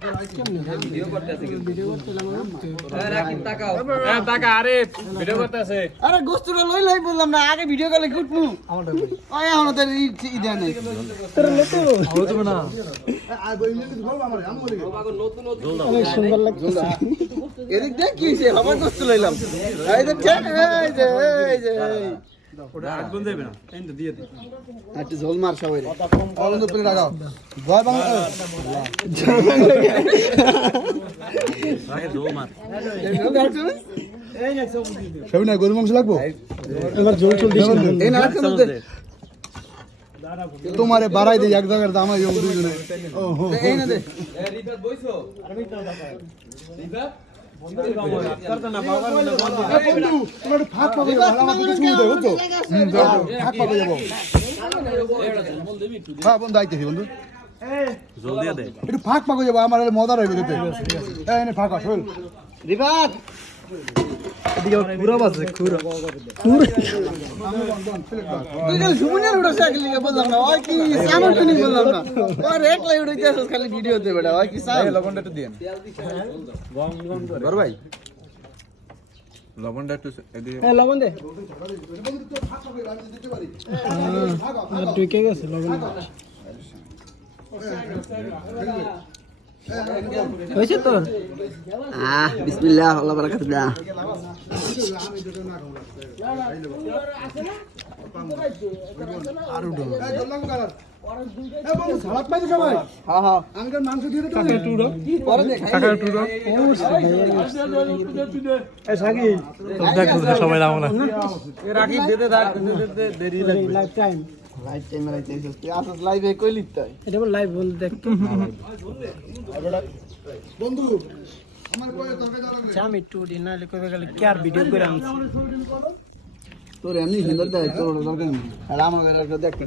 video করতেছে video করতেলাম Rakib তাকাও টাকা আরে ভিডিও করতেছে আরে গোস্তুটা লই লই বললাম না আগে ভিডিও করলে গুটমু আমারটা কই ওই এখন তো ইদা নাই তোর লতো হতো না আর বই নিতে ধরব আমারে আমরে নতুন অনেক সুন্দর লাগছে এদিক দেখ কি হইছে আমার গোস্ত লইলাম এই দেখ এই যে ওটা আট বন্ধ যাবে না এই তো দিয়ে দে আট ঝোল মার সবাই রে বন্ধু প্লেট লাগাও জয় বাংলা আগে ঝোল মার এই না সব দিয়ে দে সব না গরু মাংস লাগবো এবার ঝোল চল দিস এই না রাখছ দে তোমারে বাড়াই দে এক জায়গার দাম আইও দুইজনে ওহো এই না দে রিবাত বইছো আরে মিটা দাও রিবাত করতে না বাবা বন্ধু তোমার ফাঁক পাবে ভালো মত কিছু দেই বুঝছো ফাঁক পাবে যাবো হ্যাঁ বন্ধু আইতেছি বন্ধু জল দিয়া দে একটু ফাঁক পাবে যাবো আমার মজা রইবে দিতে এই নে ফাঁক আসল রিবাত এদিকে পুরো বাজে পুরো তুই গেল সুমনের উড়া সাইকেল নিয়ে বললাম না ওই কি সামনে তো नहीं বললাম না ওর এক লাই উড়াইতেছস খালি ভিডিওতে বেটা ওই কি সাই লবণটা একটু দেন গম বড় ভাই লবণটা একটু এদিকে হ্যাঁ লবণ দে আর ঢুকে গেছে লবণ হইছে তো বিসমিল্লাহ আল্লাহ বারাকাতুল্লাহ আর উঠো এই দল্লাম কালার এই বন্ধু সালাদ পাইছো সবাই হ্যাঁ হ্যাঁ আঙ্কেল মাংস দিয়ে দাও কাকা টুরো পরে দে কাকা টুরো এই সাকি তো দেখ সবাই লাও না এ রাখি দে দে দেরি লাগবে লাইফ টাইম রাইতেছিস তুই আসস লাইভে কই লিখতে এটা বল লাইভ বল দেখ বন্ধু আমার কয় তরকারি দাও লাগবে আমি একটু ডিনার লিখে গেলে কি আর ভিডিও করে আনছি তোর এমনি হিন্দর দেয় তোর দরকার নেই আর আমার দেখতে